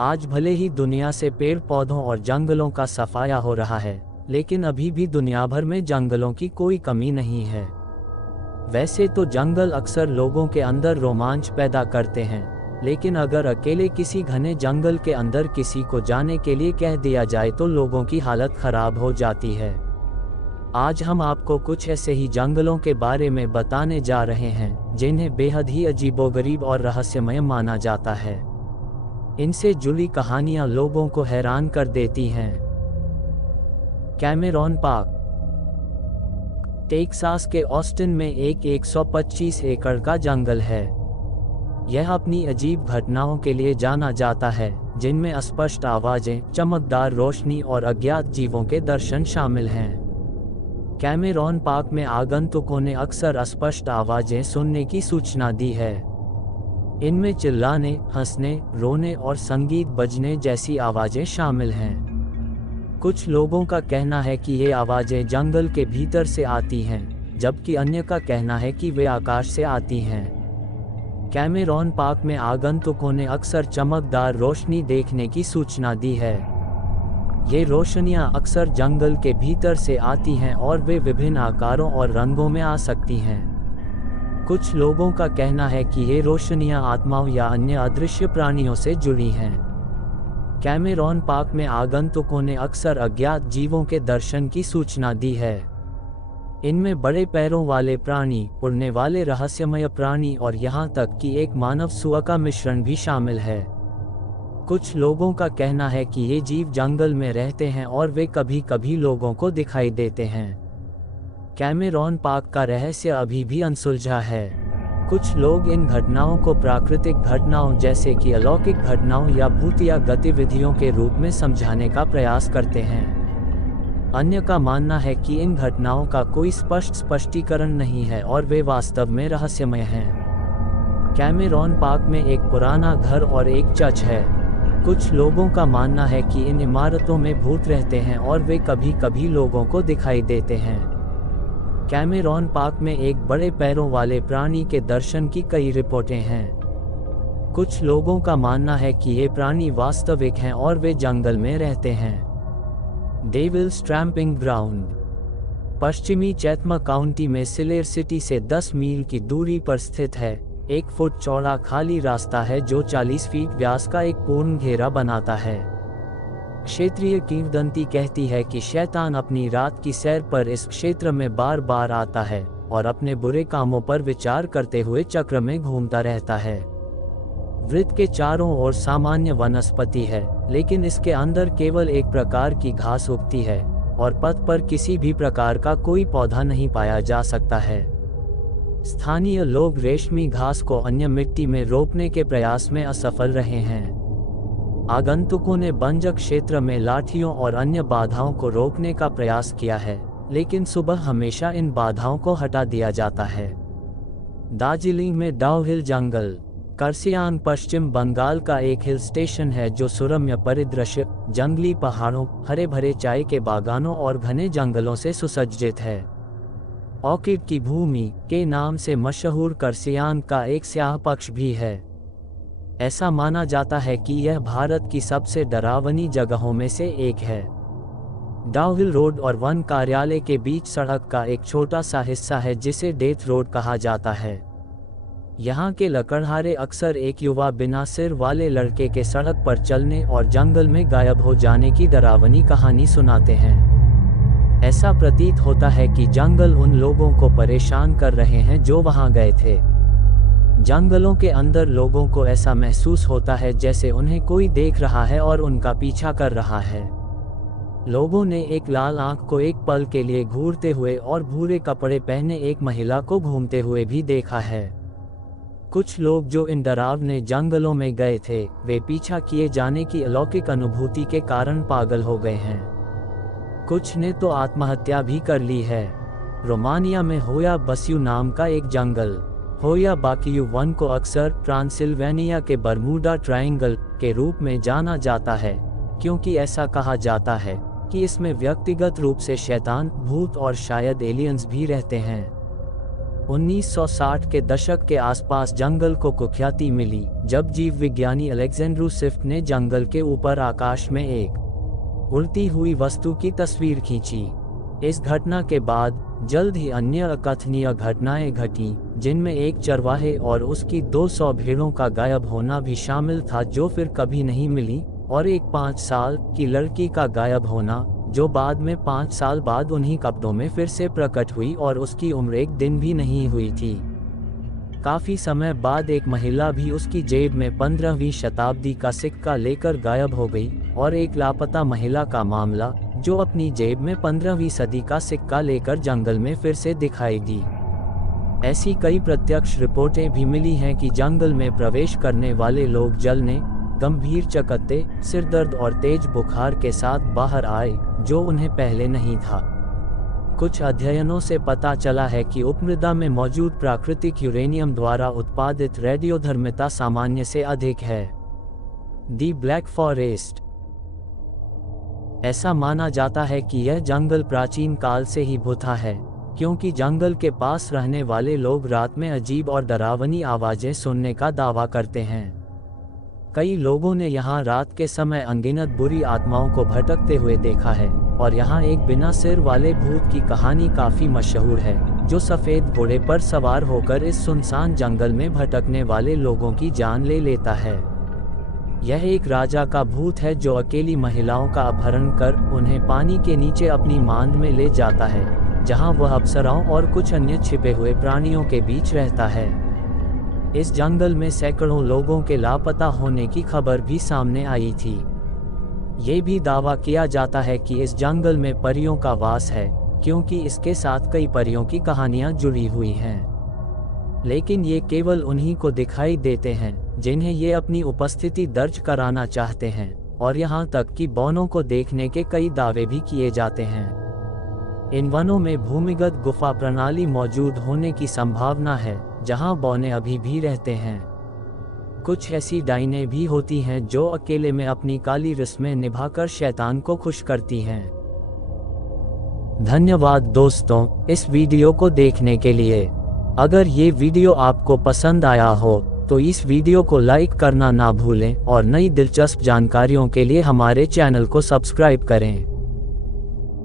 आज भले ही दुनिया से पेड़ पौधों और जंगलों का सफाया हो रहा है, लेकिन अभी भी दुनिया भर में जंगलों की कोई कमी नहीं है। वैसे तो जंगल अक्सर लोगों के अंदर रोमांच पैदा करते हैं, लेकिन अगर अकेले किसी घने जंगल के अंदर किसी को जाने के लिए कह दिया जाए तो लोगों की हालत खराब हो जाती है। आज हम आपको कुछ ऐसे ही जंगलों के बारे में बताने जा रहे हैं जिन्हें बेहद ही अजीबोगरीब और रहस्यमय माना जाता है। इनसे जुड़ी कहानियां लोगों को हैरान कर देती हैं। कैमेरॉन पार्क टेक्सास के ऑस्टिन में एक 125 एकड़ का जंगल है। यह अपनी अजीब घटनाओं के लिए जाना जाता है, जिनमें अस्पष्ट आवाजें, चमकदार रोशनी और अज्ञात जीवों के दर्शन शामिल हैं। कैमेरॉन पार्क में आगंतुकों ने अक्सर अस्पष्ट आवाजें सुनने की सूचना दी है। इनमें चिल्लाने, हंसने, रोने और संगीत बजने जैसी आवाजें शामिल हैं। कुछ लोगों का कहना है कि ये आवाजें जंगल के भीतर से आती हैं, जबकि अन्य का कहना है कि वे आकाश से आती हैं। कैमेरॉन पार्क में आगंतुकों ने अक्सर चमकदार रोशनी देखने की सूचना दी है। ये रोशनियां अक्सर जंगल के भीतर से आती हैं और वे विभिन्न आकारों और रंगों में आ सकती हैं। कुछ लोगों का कहना है कि ये रोशनियां आत्माओं या अन्य अदृश्य प्राणियों से जुड़ी हैं। कैमेरॉन पार्क में आगंतुकों ने अक्सर अज्ञात जीवों के दर्शन की सूचना दी है। इनमें बड़े पैरों वाले प्राणी, उड़ने वाले रहस्यमय प्राणी और यहाँ तक कि एक मानव सुअ का मिश्रण भी शामिल है। कुछ लोगों का कहना है कि ये जीव जंगल में रहते हैं और वे कभी कभी लोगों को दिखाई देते हैं। कैमेरॉन पार्क का रहस्य अभी भी अनसुलझा है। कुछ लोग इन घटनाओं को प्राकृतिक घटनाओं जैसे कि अलौकिक घटनाओं या भूतिया गतिविधियों के रूप में समझाने का प्रयास करते हैं। अन्य का मानना है कि इन घटनाओं का कोई स्पष्ट स्पष्टीकरण नहीं है और वे वास्तव में रहस्यमय हैं। कैमेरॉन पार्क में एक पुराना घर और एक चर्च है। कुछ लोगों का मानना है कि इन इमारतों में भूत रहते हैं और वे कभी कभी लोगों को दिखाई देते हैं। कैमेरॉन पार्क में एक बड़े पैरों वाले प्राणी के दर्शन की कई रिपोर्टें हैं। कुछ लोगों का मानना है कि ये प्राणी वास्तविक हैं और वे जंगल में रहते हैं। डेविल्स ट्रैम्पिंग ग्राउंड पश्चिमी चैथमा काउंटी में सिलेर सिटी से 10 मील की दूरी पर स्थित है। 1 फुट चौड़ा खाली रास्ता है जो 40 फीट व्यास का एक पूर्ण घेरा बनाता है। क्षेत्रीय किंवदंती कहती है कि शैतान अपनी रात की सैर पर इस क्षेत्र में बार बार आता है और अपने बुरे कामों पर विचार करते हुए चक्र में घूमता रहता है। वृत्त के चारों ओर सामान्य वनस्पति है, लेकिन इसके अंदर केवल एक प्रकार की घास उगती है और पथ पर किसी भी प्रकार का कोई पौधा नहीं पाया जा सकता है। स्थानीय लोग रेशमी घास को अन्य मिट्टी में रोपने के प्रयास में असफल रहे हैं। आगंतुकों ने बंजर क्षेत्र में लाठियों और अन्य बाधाओं को रोकने का प्रयास किया है, लेकिन सुबह हमेशा इन बाधाओं को हटा दिया जाता है। दार्जिलिंग में डाउहिल जंगल कर्सियांग पश्चिम बंगाल का एक हिल स्टेशन है जो सुरम्य परिदृश्य, जंगली पहाड़ों, हरे भरे चाय के बागानों और घने जंगलों से सुसज्जित है। ऑर्किड की भूमि के नाम से मशहूर कर्सियांग का एक स्याह पक्ष भी है। ऐसा माना जाता है कि यह भारत की सबसे डरावनी जगहों में से एक है। डाउहिल रोड और वन कार्यालय के बीच सड़क का एक छोटा सा हिस्सा है जिसे डेथ रोड कहा जाता है। यहाँ के लकड़हारे अक्सर एक युवा बिना सिर वाले लड़के के सड़क पर चलने और जंगल में गायब हो जाने की डरावनी कहानी सुनाते हैं। ऐसा प्रतीत होता है कि जंगल उन लोगों को परेशान कर रहे हैं जो वहाँ गए थे। जंगलों के अंदर लोगों को ऐसा महसूस होता है जैसे उन्हें कोई देख रहा है और उनका पीछा कर रहा है। लोगों ने एक लाल आंख को एक पल के लिए घूरते हुए और भूरे कपड़े पहने एक महिला को घूमते हुए भी देखा है। कुछ लोग जो इन डरावने जंगलों में गए थे, वे पीछा किए जाने की अलौकिक अनुभूति के कारण पागल हो गए हैं। कुछ ने तो आत्महत्या भी कर ली है। रोमानिया में होया बस्यू नाम का एक जंगल, होया बाकियू वन को अक्सर ट्रांसिल्वेनिया के बर्मुडा ट्रायंगल के रूप में जाना जाता है, क्योंकि ऐसा कहा जाता है कि इसमें व्यक्तिगत रूप से शैतान, भूत और शायद एलियंस भी रहते हैं। 1960 के दशक के आसपास जंगल को कुख्याति मिली जब जीव विज्ञानी अलेक्जेंड्रू स्विफ्ट ने जंगल के ऊपर आकाश में एक उड़ती हुई वस्तु की तस्वीर खींची। इस घटना के बाद जल्द ही अन्य अकथनीय घटनाएं घटीं, जिनमें एक चरवाहे और उसकी 200 भेड़ों का गायब होना भी शामिल था जो फिर कभी नहीं मिली, और एक 5 साल की लड़की का गायब होना जो बाद में 5 साल बाद उन्हीं कब्रों में फिर से प्रकट हुई और उसकी उम्र 1 दिन भी नहीं हुई थी। काफी समय बाद एक महिला भी उसकी जेब में 15वीं शताब्दी का सिक्का लेकर गायब हो गई, और एक लापता महिला का मामला जो अपनी जेब में 15वीं सदी का सिक्का लेकर जंगल में फिर से दिखाई दी। ऐसी कई प्रत्यक्ष रिपोर्टें भी मिली हैं कि जंगल में प्रवेश करने वाले लोग जलने, गंभीर चकत्ते, सिरदर्द और तेज बुखार के साथ बाहर आए जो उन्हें पहले नहीं था। कुछ अध्ययनों से पता चला है कि उपमृदा में मौजूद प्राकृतिक यूरेनियम द्वारा उत्पादित रेडियोधर्मिता सामान्य से अधिक है। दी ब्लैक फॉरेस्ट। ऐसा माना जाता है कि यह जंगल प्राचीन काल से ही भूता है, क्योंकि जंगल के पास रहने वाले लोग रात में अजीब और डरावनी आवाजें सुनने का दावा करते हैं। कई लोगों ने यहाँ रात के समय अनगिनत बुरी आत्माओं को भटकते हुए देखा है, और यहाँ एक बिना सिर वाले भूत की कहानी काफी मशहूर है, जो सफेद घोड़े पर सवार होकर इस सुनसान जंगल में भटकने वाले लोगों की जान ले लेता है। यह एक राजा का भूत है जो अकेली महिलाओं का अपहरण कर उन्हें पानी के नीचे अपनी मांद में ले जाता है, जहाँ वह अप्सराओं और कुछ अन्य छिपे हुए प्राणियों के बीच रहता है। इस जंगल में सैकड़ों लोगों के लापता होने की खबर भी सामने आई थी। ये भी दावा किया जाता है कि इस जंगल में परियों का वास है, क्योंकि इसके साथ कई परियों की कहानियां जुड़ी हुई हैं। लेकिन ये केवल उन्हीं को दिखाई देते हैं जिन्हें ये अपनी उपस्थिति दर्ज कराना चाहते हैं, और यहाँ तक कि बौनों को देखने के कई दावे भी किए जाते हैं। इन वनों में भूमिगत गुफा प्रणाली मौजूद होने की संभावना है, जहां बौने अभी भी रहते हैं। कुछ ऐसी डाइनें भी होती हैं जो अकेले में अपनी काली रस्में निभाकर शैतान को खुश करती हैं। धन्यवाद दोस्तों, इस वीडियो को देखने के लिए। अगर ये वीडियो आपको पसंद आया हो तो इस वीडियो को लाइक करना ना भूलें, और नई दिलचस्प जानकारियों के लिए हमारे चैनल को सब्सक्राइब करें।